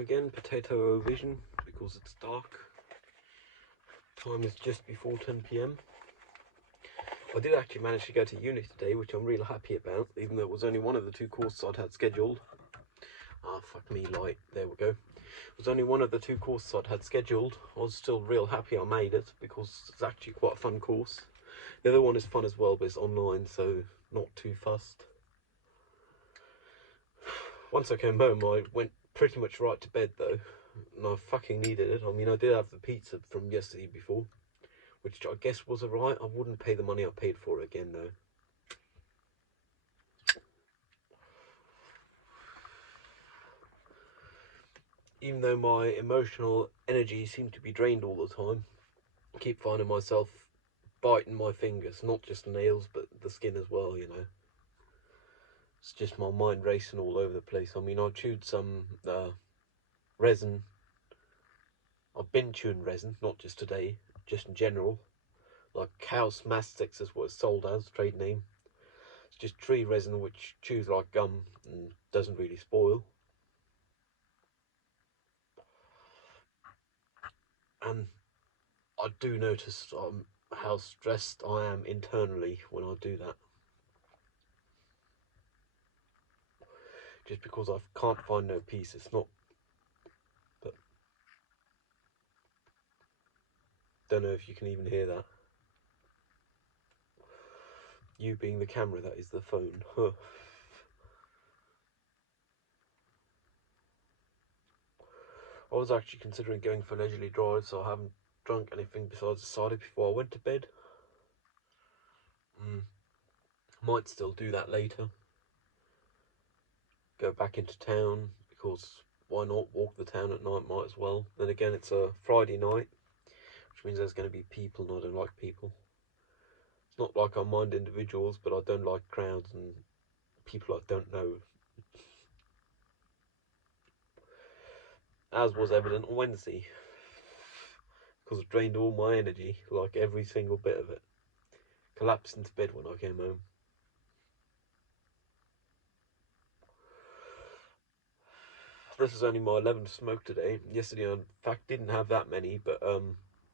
again, Potato Vision, because it's dark. Time is just before 10 p.m. I did actually manage to go to uni today, which I'm real happy about, even though it was only one of the two courses I'd had scheduled. Ah, fuck me, light. There we go. It was only one of the two courses I'd had scheduled. I was still real happy I made it, because it's actually quite a fun course. The other one is fun as well, but it's online, so not too fussed. Once I came home, I went pretty much right to bed, though. And I fucking needed it. I mean, I did have the pizza from yesterday before, which I guess was alright. I wouldn't pay the money I paid for it again, though. Even though my emotional energy seemed to be drained all the time, I keep finding myself biting my fingers, not just the nails, but the skin as well, you know. It's just my mind racing all over the place. I mean, I chewed some resin. I've been chewing resin, not just today, just in general. Like Chaos Mastics is what it's sold as, trade name. It's just tree resin which chews like gum and doesn't really spoil. And I do notice how stressed I am internally when I do that. Just because I can't find no peace. It's not, but don't know if you can even hear that. You being the camera, that is the phone. Huh. I was actually considering going for leisurely drive, so I haven't drunk anything besides cider before I went to bed. Might still do that later. Go back into town, because why not walk the town at night, might as well. Then again, it's a Friday night, which means there's going to be people, and I don't like people. It's not like I mind individuals, but I don't like crowds and people I don't know. As was evident on Wednesday, because it drained all my energy, like every single bit of it. Collapsed into bed when I came home. This is only my 11th smoke today. Yesterday I in fact didn't have that many, but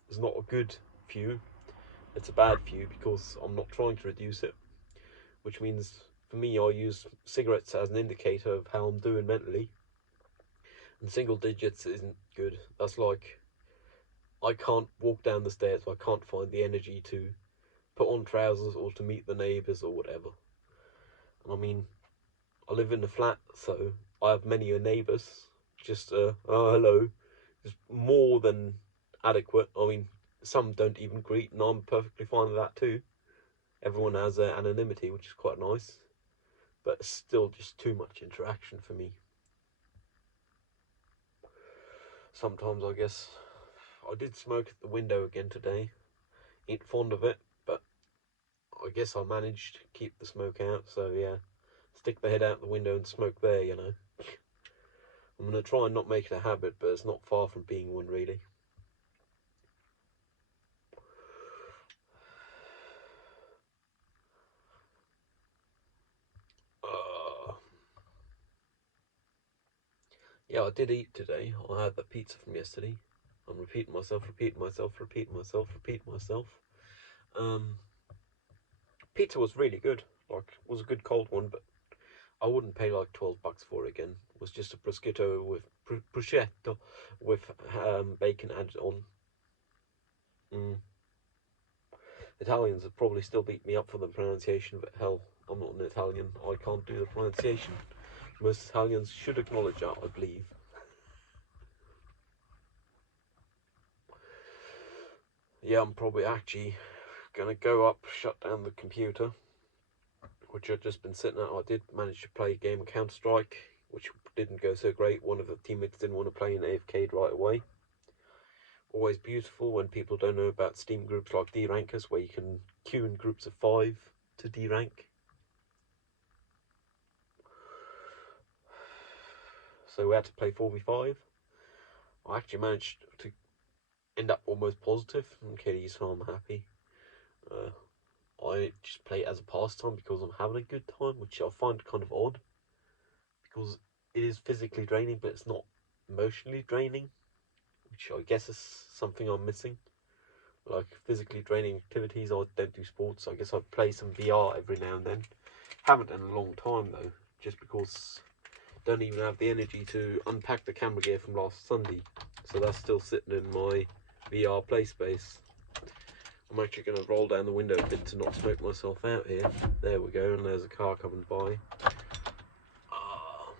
it's not a good few. It's a bad few because I'm not trying to reduce it, which means for me I use cigarettes as an indicator of how I'm doing mentally. And single digits isn't good. That's like, I can't walk down the stairs, I can't find the energy to put on trousers or to meet the neighbours or whatever. And I mean, I live in a flat, so I have many neighbours. Just oh hello, is more than adequate. I mean, some don't even greet, and I'm perfectly fine with that too. Everyone has their anonymity, which is quite nice, but it's still just too much interaction for me. Sometimes I guess I did smoke at the window again today. Ain't fond of it, but I guess I managed to keep the smoke out, so yeah. Stick the head out the window and smoke there, you know. I'm going to try and not make it a habit, but it's not far from being one, really. Yeah, I did eat today. I had that pizza from yesterday. I'm repeating myself. Pizza was really good. Like, it was a good cold one, but I wouldn't pay like $12 for it again. It was just a prosciutto with prosciutto with bacon added on. Italians would probably still beat me up for the pronunciation, but hell, I'm not an Italian. I can't do the pronunciation. Most Italians should acknowledge that, I believe. Yeah, I'm probably actually gonna go up, shut down the computer, which I've just been sitting at. I did manage to play a game of Counter-Strike, which didn't go so great. One of the teammates didn't want to play and AFK'd right away. Always beautiful when people don't know about Steam groups like D-Rankers, where you can queue in groups of 5 to D-Rank. So we had to play 4v5. I actually managed to end up almost positive. Okay, so I'm happy. I just play it as a pastime because I'm having a good time, which I find kind of odd, because it is physically draining, but it's not emotionally draining, which I guess is something I'm missing. Like physically draining activities, I don't do sports. I guess I play some VR every now and then. Haven't in a long time though, just because I don't even have the energy to unpack the camera gear from last Sunday. So that's still sitting in my VR play space. I'm actually going to roll down the window a bit to not smoke myself out here. There we go, and there's a car coming by. Oh,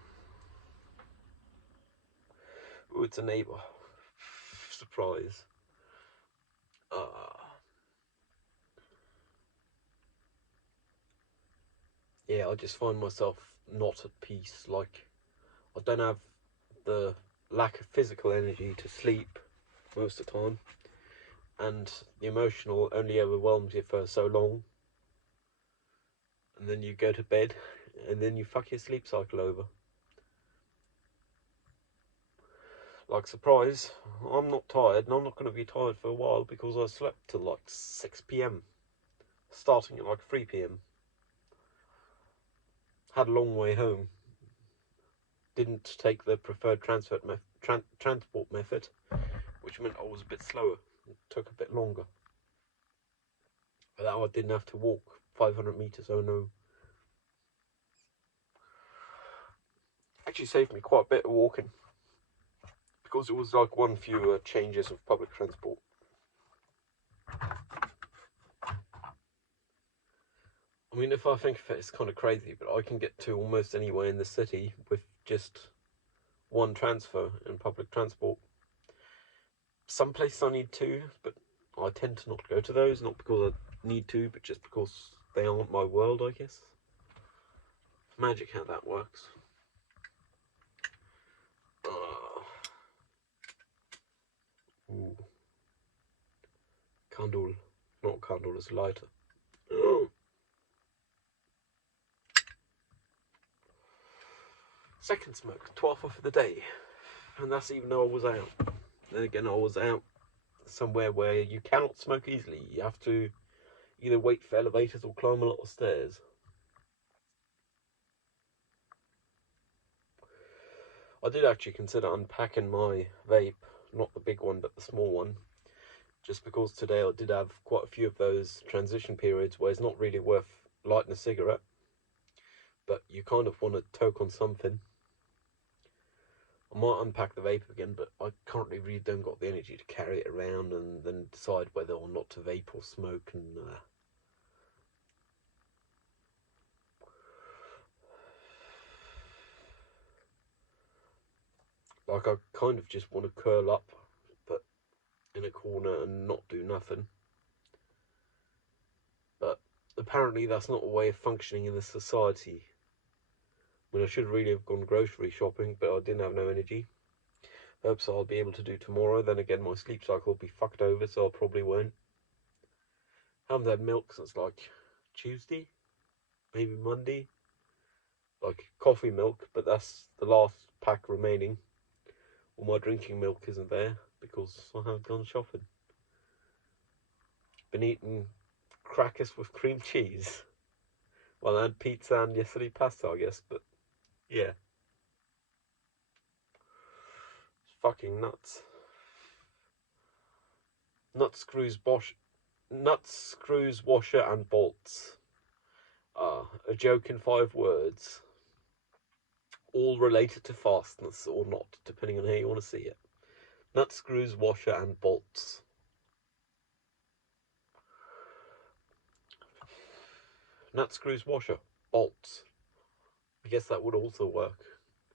it's a neighbour. Surprise. Yeah, I just find myself not at peace. Like, I don't have the lack of physical energy to sleep most of the time, and the emotional only overwhelms you for so long, and then you go to bed, and then you fuck your sleep cycle over. Like, surprise, I'm not tired, and I'm not going to be tired for a while because I slept till like 6 p.m, starting at like 3 p.m. Had a long way home. Didn't take the preferred transport method, which meant I was a bit slower. It took a bit longer. But that I didn't have to walk 500 meters, oh no. Actually saved me quite a bit of walking because it was like one fewer changes of public transport. I mean, if I think of it, it's kind of crazy, but I can get to almost anywhere in the city with just one transfer in public transport. Some places I need two, but I tend to not go to those, not because I need to, but just because they aren't my world, I guess. It's magic how that works. Ooh. Candle. Not candle, it's a lighter. Second smoke, 12th of the day. And that's even though I was out. Then again, I was out somewhere where you cannot smoke easily. You have to either wait for elevators or climb a lot of stairs. I did actually consider unpacking my vape, not the big one, but the small one, just because today I did have quite a few of those transition periods where it's not really worth lighting a cigarette, but you kind of want to toke on something. I might unpack the vape again, but I currently really don't got the energy to carry it around and then decide whether or not to vape or smoke. And like, I kind of just want to curl up, but in a corner and not do nothing. But apparently, that's not a way of functioning in this society. I mean, I should really have gone grocery shopping, but I didn't have no energy. Hopes I'll be able to do tomorrow. Then again, my sleep cycle will be fucked over, so I probably won't. I haven't had milk since like Tuesday, maybe Monday. Like coffee milk, but that's the last pack remaining. All my drinking milk isn't there because I haven't gone shopping. Been eating crackers with cream cheese. Well, I had pizza and yesterday pasta, I guess, but yeah. It's fucking nuts. Nuts, screws, washer, and bolts. A joke in 5 words. All related to fastness or not, depending on how you want to see it. Nuts, screws, washer, and bolts. Nuts, screws, washer, bolts. I guess that would also work.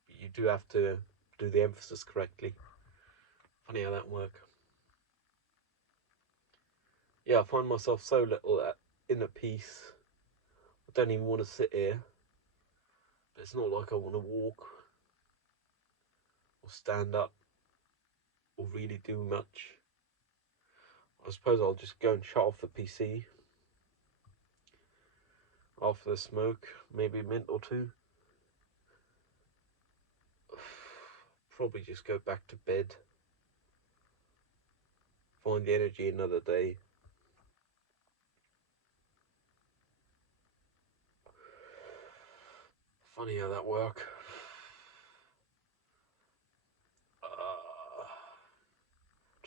You do have to do the emphasis correctly. Funny how that works. Yeah, I find myself so little at inner peace. I don't even want to sit here. But it's not like I want to walk or stand up or really do much. I suppose I'll just go and shut off the PC after the smoke, maybe a minute or two. Probably just go back to bed. Find the energy another day. Funny how that works.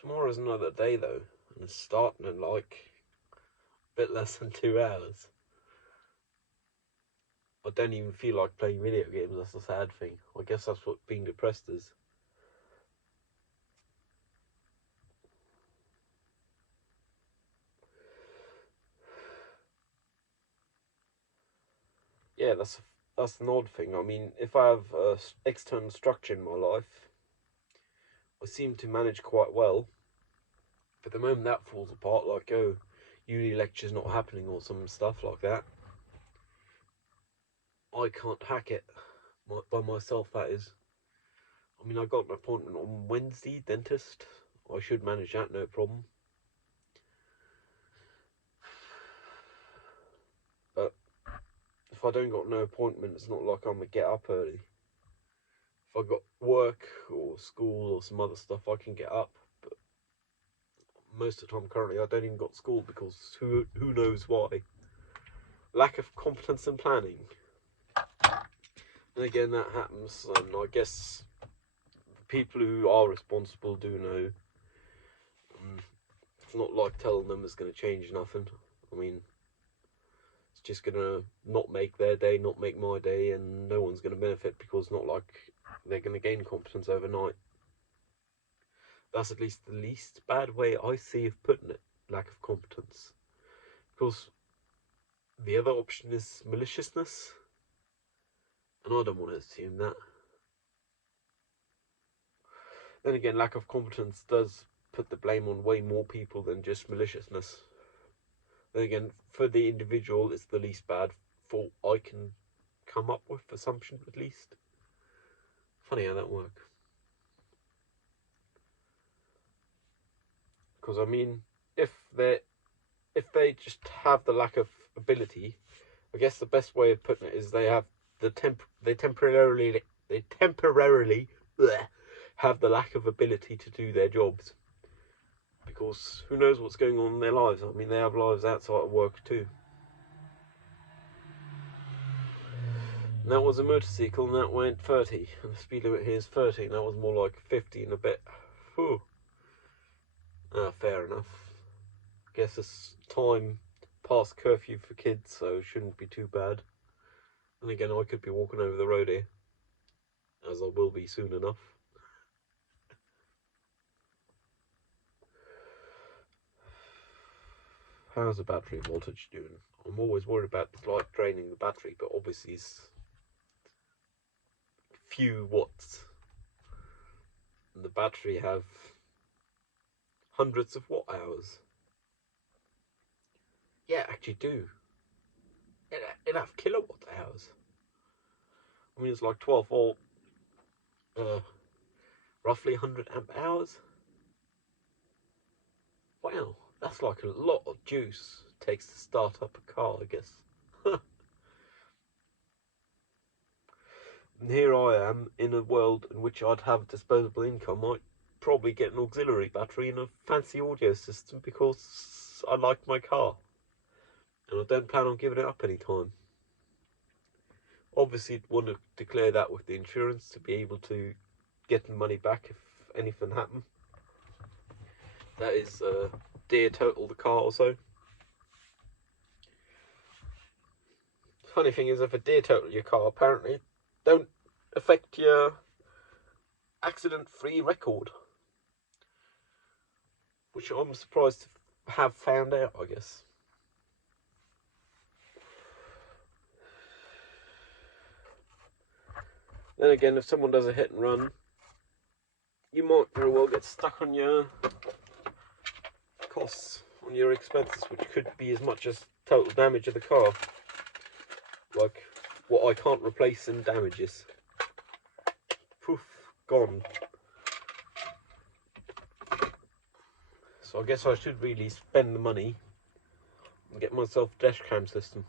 Tomorrow's another day though, and it's starting in like a bit less than 2 hours. I don't even feel like playing video games. That's the sad thing. I guess that's what being depressed is. Yeah, that's an odd thing. I mean, if I have external structure in my life, I seem to manage quite well. But the moment that falls apart, like, oh, uni lecture's not happening or some stuff like that, I can't hack it by myself, that is. I mean, I got an appointment on Wednesday, dentist. I should manage that, no problem. But if I don't got no appointment, it's not like I'm gonna get up early. If I got work or school or some other stuff, I can get up. But most of the time, currently, I don't even got school because who knows why? Lack of competence and planning. And again, that happens, and I guess people who are responsible do know. It's not like telling them is going to change nothing. I mean, it's just going to not make their day, not make my day, and no one's going to benefit because it's not like they're going to gain competence overnight. That's at least the least bad way I see of putting it, lack of competence. Because the other option is maliciousness, and I don't want to assume that. Then again, lack of competence does put the blame on way more people than just maliciousness. Then again, for the individual, it's the least bad fault I can come up with, assumption at least. Funny how that works. Because I mean, if they just have the lack of ability, I guess the best way of putting it is they have they temporarily bleh, have the lack of ability to do their jobs. Because who knows what's going on in their lives? I mean, they have lives outside of work too. And that was a motorcycle, and that went 30. And the speed limit here is 30, and that was more like 50 and a bit. Whew. Fair enough. Guess it's time past curfew for kids, so it shouldn't be too bad. And again, I could be walking over the road here, as I will be soon enough. How's the battery voltage doing? I'm always worried about like draining the battery, but obviously it's few watts. And the battery have hundreds of watt hours. Yeah, actually do. It have kilowatt hours. I mean, it's like 12 volt, roughly 100 amp hours. Wow, that's like a lot of juice it takes to start up a car, I guess. And here I am in a world in which I'd have disposable income. I'd probably get an auxiliary battery and a fancy audio system because I like my car. And I don't plan on giving it up anytime. Obviously, I'd want to declare that with the insurance to be able to get the money back if anything happened. That is dear total the car also. Funny thing is, if a deer total your car, apparently don't affect your accident-free record, which I'm surprised to have found out, I guess. Then again, if someone does a hit and run, you might very well get stuck on your costs, on your expenses, which could be as much as total damage of the car. Like what I can't replace in damages. Poof, gone. So I guess I should really spend the money and get myself a dash cam system.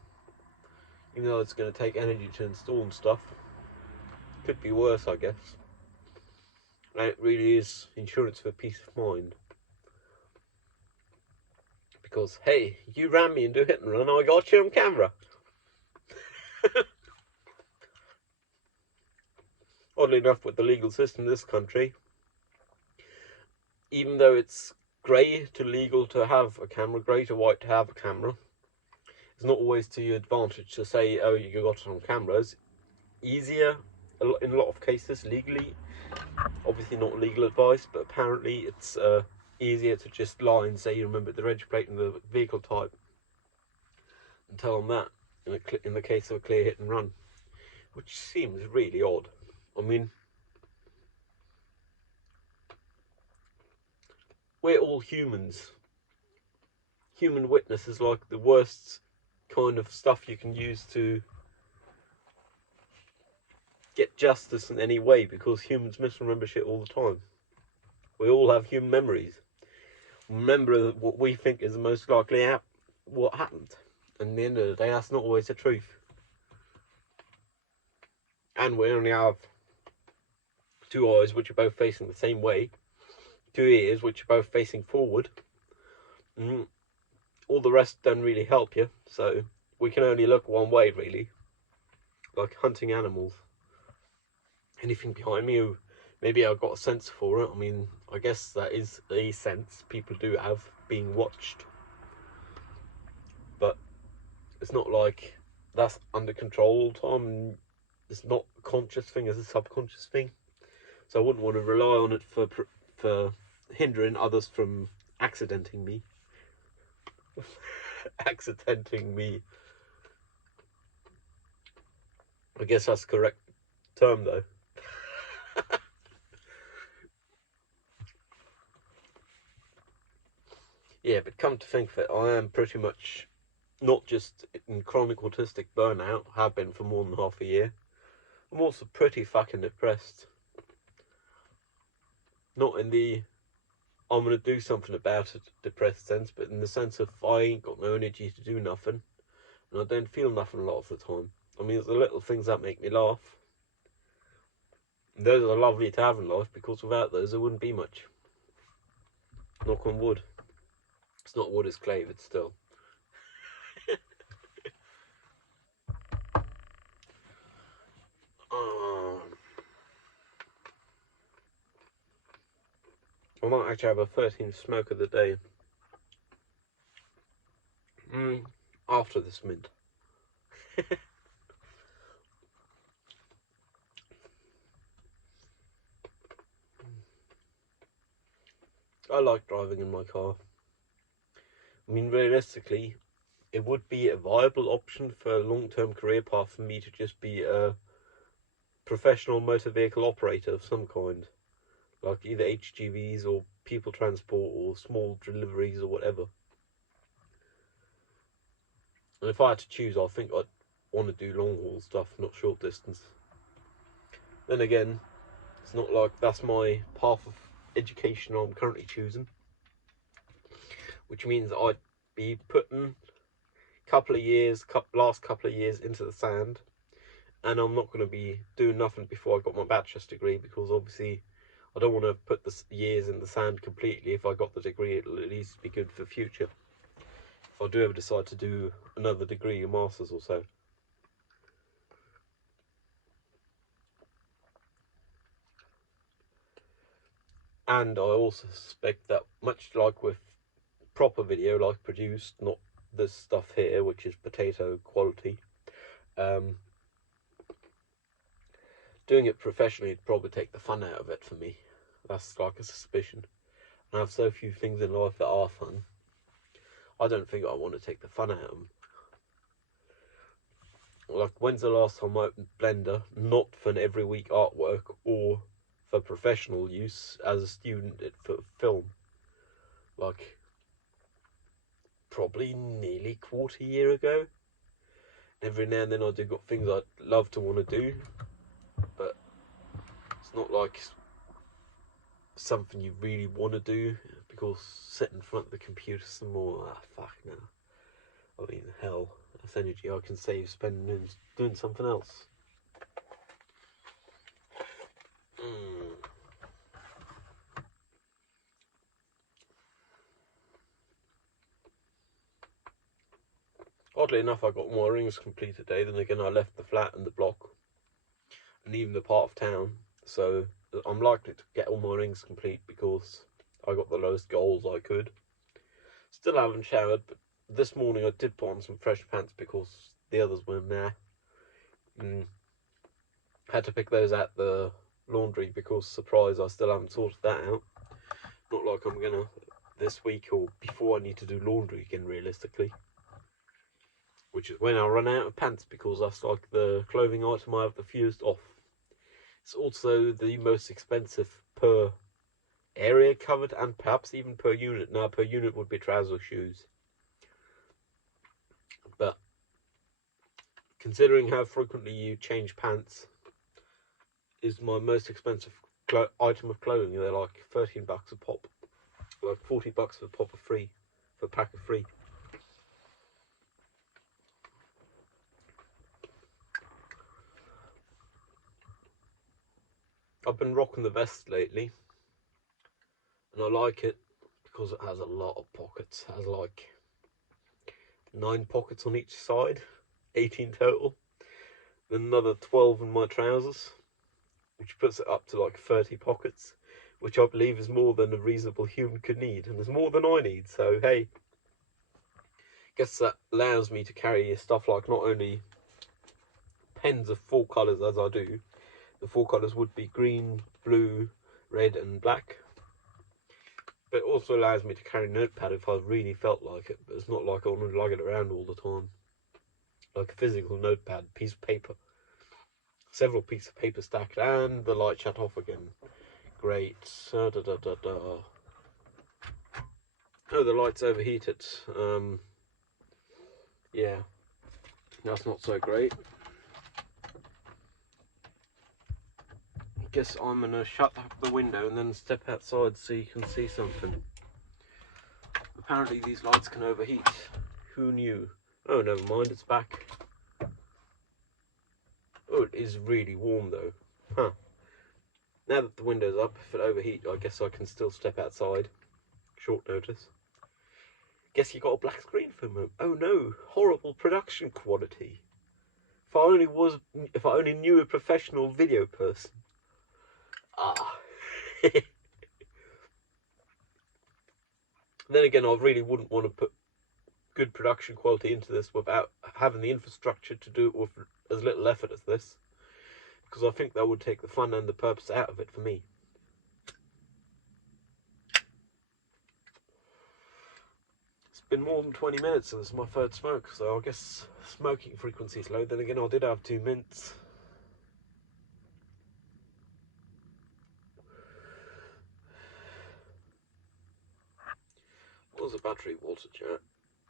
Even though it's going to take energy to install and stuff. Could be worse, I guess. And it really is insurance for peace of mind. Because, hey, you ran me into a hit and run, I got you on camera. Oddly enough, with the legal system in this country, even though it's grey to legal to have a camera, grey to white to have a camera, it's not always to your advantage to say, oh, you got it on cameras. Easier in a lot of cases legally, obviously not legal advice, but apparently it's easier to just lie and say you remember the reg plate and the vehicle type and tell them that in the case of a clear hit and run, which seems really odd. I mean, we're all humans. Human witness is like the worst kind of stuff you can use to get justice in any way, because humans misremember shit all the time. We all have human memories. Remember what we think is the most likely what happened. And at the end of the day, that's not always the truth. And we only have two eyes which are both facing the same way, two ears which are both facing forward. All the rest don't really help you, so we can only look one way, really. Like hunting animals. Anything behind me, maybe I've got a sense for it. I mean, I guess that is a sense people do have, being watched. But it's not like that's under control all the time. It's not a conscious thing, it's a subconscious thing. So I wouldn't want to rely on it for hindering others from accidenting me. Accidenting me. I guess that's the correct term, though. Yeah, but come to think of it, I am pretty much not just in chronic autistic burnout, have been for more than half a year. I'm also pretty fucking depressed. Not in the I'm gonna do something about it depressed sense, but in the sense of I ain't got no energy to do nothing, and I don't feel nothing a lot of the time. I mean, it's the little things that make me laugh. And those are lovely to have in life, because without those there wouldn't be much. Knock on wood. It's not wood, it's clay, but still. I might actually have a 13th smoke of the day. After this mint. I like driving in my car. I mean, realistically, it would be a viable option for a long-term career path for me to just be a professional motor vehicle operator of some kind, like either HGVs or people transport or small deliveries or whatever. And if I had to choose, I think I'd want to do long haul stuff, not short distance. Then again, it's not like that's my path of education I'm currently choosing, which means I'd be putting last couple of years into the sand, and I'm not going to be doing nothing before I got my bachelor's degree, because obviously I don't want to put the years in the sand completely. If I got the degree, it'll at least be good for the future, if I do ever decide to do another degree, a master's or so. And I also suspect that, much like with proper video, like produced, not this stuff here, which is potato quality, doing it professionally would probably take the fun out of it for me. That's like a suspicion. And I have so few things in life that are fun, I don't think I want to take the fun out of them. Like, when's the last time I opened Blender, not for an every week artwork or for professional use as a student for film? Like, probably nearly quarter year ago. Every now and then I do got things I'd love to want to do, but it's not like something you really want to do, because sit in front of the computer some more, fuck no. I mean, hell, that's energy I can save spending doing something else. Oddly enough, I got more rings complete today. Then again, I left the flat and the block and even the part of town, so I'm likely to get all my rings complete because I got the lowest goals I could. Still haven't showered, but this morning I did put on some fresh pants because the others were nah. Had to pick those at the laundry because, surprise, I still haven't sorted that out. Not like I'm gonna this week or before I need to do laundry again, realistically. Which is when I'll run out of pants because that's like the clothing item I have the fewest off. It's also the most expensive per area covered and perhaps even per unit. Now, per unit would be trousers, shoes. But considering how frequently you change pants, is my most expensive item of clothing. They're like $13 a pop, like $40 for a pop of free, for a pack of free. I've been rocking the vest lately, and I like it because it has a lot of pockets. It has like 9 pockets on each side, 18 total. Then another 12 in my trousers, which puts it up to like 30 pockets, which I believe is more than a reasonable human could need, and is more than I need. So hey, guess that allows me to carry stuff like not only pens of 4 colours as I do. The 4 colours would be green, blue, red and black. But it also allows me to carry a notepad if I really felt like it. But it's not like I want to lug it around all the time. Like a physical notepad, piece of paper. Several pieces of paper stacked, and the light shut off again. Great. Oh, the light's overheated. Yeah, that's not so great. Guess I'm gonna shut the window and then step outside so you can see something. Apparently these lights can overheat. Who knew? Oh, never mind, it's back. Oh, it is really warm though. Huh. Now that the window's up, if it overheats, I guess I can still step outside. Short notice. Guess you got a black screen for me. Oh no, horrible production quality. If I only knew a professional video person. Ah. Then again, I really wouldn't want to put good production quality into this without having the infrastructure to do it with as little effort as this, because I think that would take the fun and the purpose out of it for me. It's been more than 20 minutes and this is my third smoke, so I guess smoking frequency is low. Then again, I did have 2 mints. What was the battery voltage at?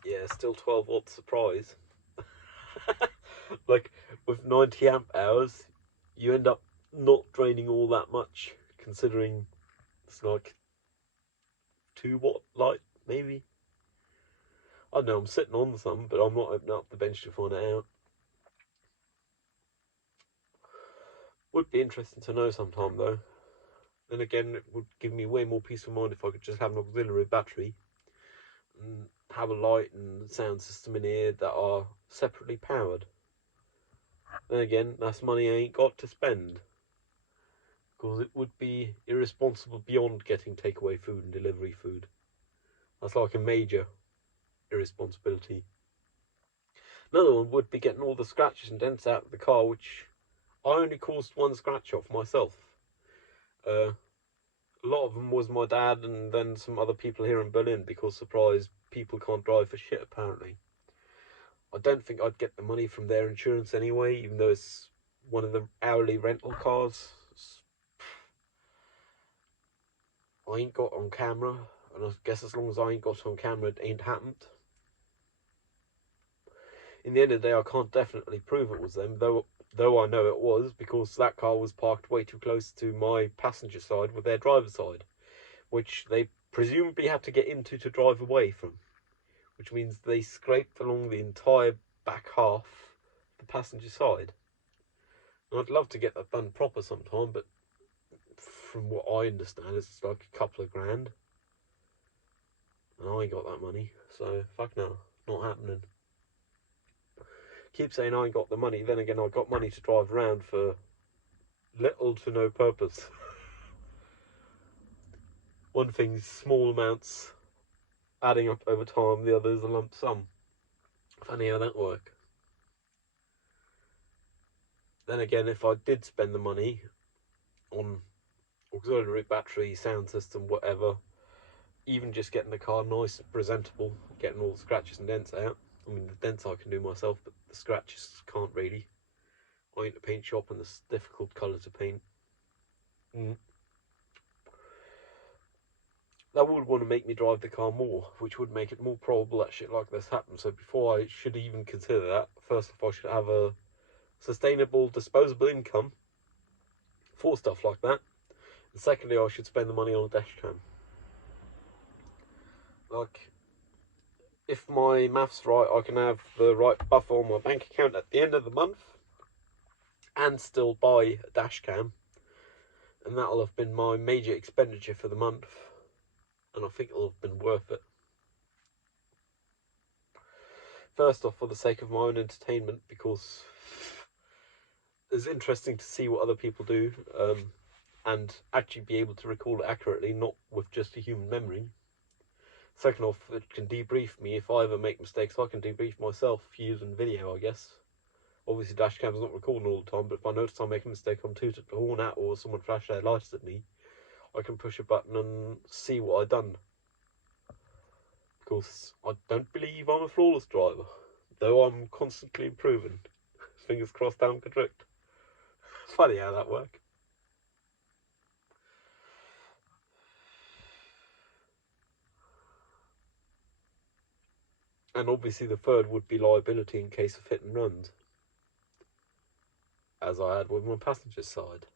Yeah, still 12 watts, surprise. Like, with 90 amp hours, you end up not draining all that much, considering it's like 2 watt light, maybe. I don't know, I'm sitting on some, but I'm not opening up the bench to find it out. Would be interesting to know sometime though. Then again, it would give me way more peace of mind if I could just have an auxiliary battery and have a light and sound system in here that are separately powered. Then again, that's money I ain't got to spend, because it would be irresponsible beyond getting takeaway food and delivery food. That's like a major irresponsibility. Another one would be getting all the scratches and dents out of the car, which I only caused 1 scratch off myself. A lot of them was my dad and then some other people here in Berlin, because, surprise, people can't drive for shit apparently. I don't think I'd get the money from their insurance anyway, even though it's one of the hourly rental cars. I ain't got on camera, and I guess as long as I ain't got on camera, it ain't happened. In the end of the day, I can't definitely prove it was them, though I know it was, because that car was parked way too close to my passenger side with their driver's side, which they presumably had to get into to drive away from, which means they scraped along the entire back half the passenger side. And I'd love to get that done proper sometime, but from what I understand, it's like a couple of grand. And I ain't got that money, so fuck no, not happening. Keep saying I ain't got the money, then again, I've got money to drive around for little to no purpose. one thing's small amounts adding up over time, the other is a lump sum. Funny how that works. Then again, if I did spend the money on auxiliary battery, sound system, whatever, even just getting the car nice and presentable, getting all the scratches and dents out. I mean, the dents I can do myself, but the scratches can't really. I ain't a paint shop and it's difficult colour to paint. That would want to make me drive the car more, which would make it more probable that shit like this happens. So before I should even consider that, first of all, I should have a sustainable, disposable income for stuff like that. And secondly, I should spend the money on a dash cam. Like, if my maths right, I can have the right buffer on my bank account at the end of the month and still buy a dash cam. And that'll have been my major expenditure for the month. And I think it'll have been worth it. First off, for the sake of my own entertainment, because it's interesting to see what other people do, and actually be able to recall it accurately, not with just a human memory. Second off, it can debrief me. If I ever make mistakes, I can debrief myself using video, I guess. Obviously, dashcam's not recording all the time, but if I notice I make a mistake, I'm tooted the horn out, or someone flashed their lights at me, I can push a button and see what I've done. Because I don't believe I'm a flawless driver, though I'm constantly improving. Fingers crossed I'm correct. It's funny how that works. And obviously the third would be liability in case of hit and runs, as I had with my passenger side.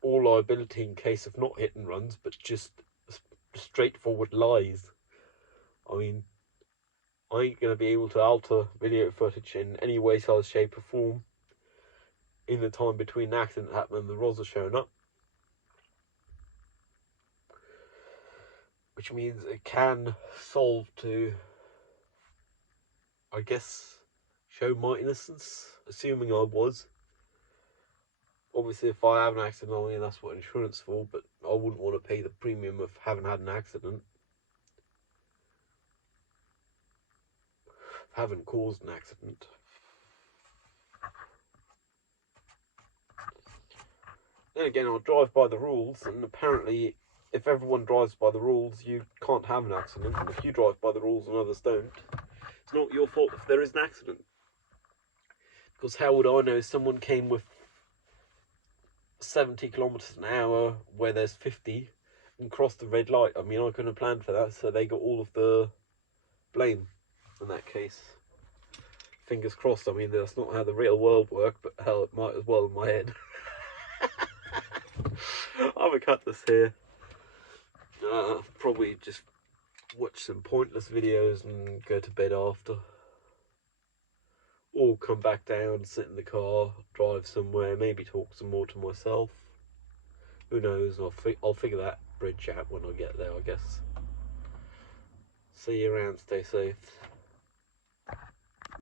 Or liability in case of not hit and runs, but just straightforward lies. I mean, I ain't going to be able to alter video footage in any way, size, shape or form in the time between the accident happening and the ROS showing up. Which means it can solve to, I guess, show my innocence, assuming I was. Obviously, if I have an accident, I mean, that's what insurance is for, but I wouldn't want to pay the premium of having had an accident. Haven't caused an accident. Then again, I'll drive by the rules, and apparently, if everyone drives by the rules, you can't have an accident. And if you drive by the rules and others don't, it's not your fault if there is an accident. Because how would I know someone came with 70 kilometers an hour where there's 50 and crossed the red light? I mean, I couldn't have planned for that, so they got all of the blame in that case. Fingers crossed. I mean, that's not how the real world works, but hell, it might as well in my head. I'm gonna cut this here. Probably just watch some pointless videos and go to bed after. Or come back down, sit in the car, drive somewhere, maybe talk some more to myself. Who knows? I'll figure that bridge out when I get there, I guess. See you around, stay safe.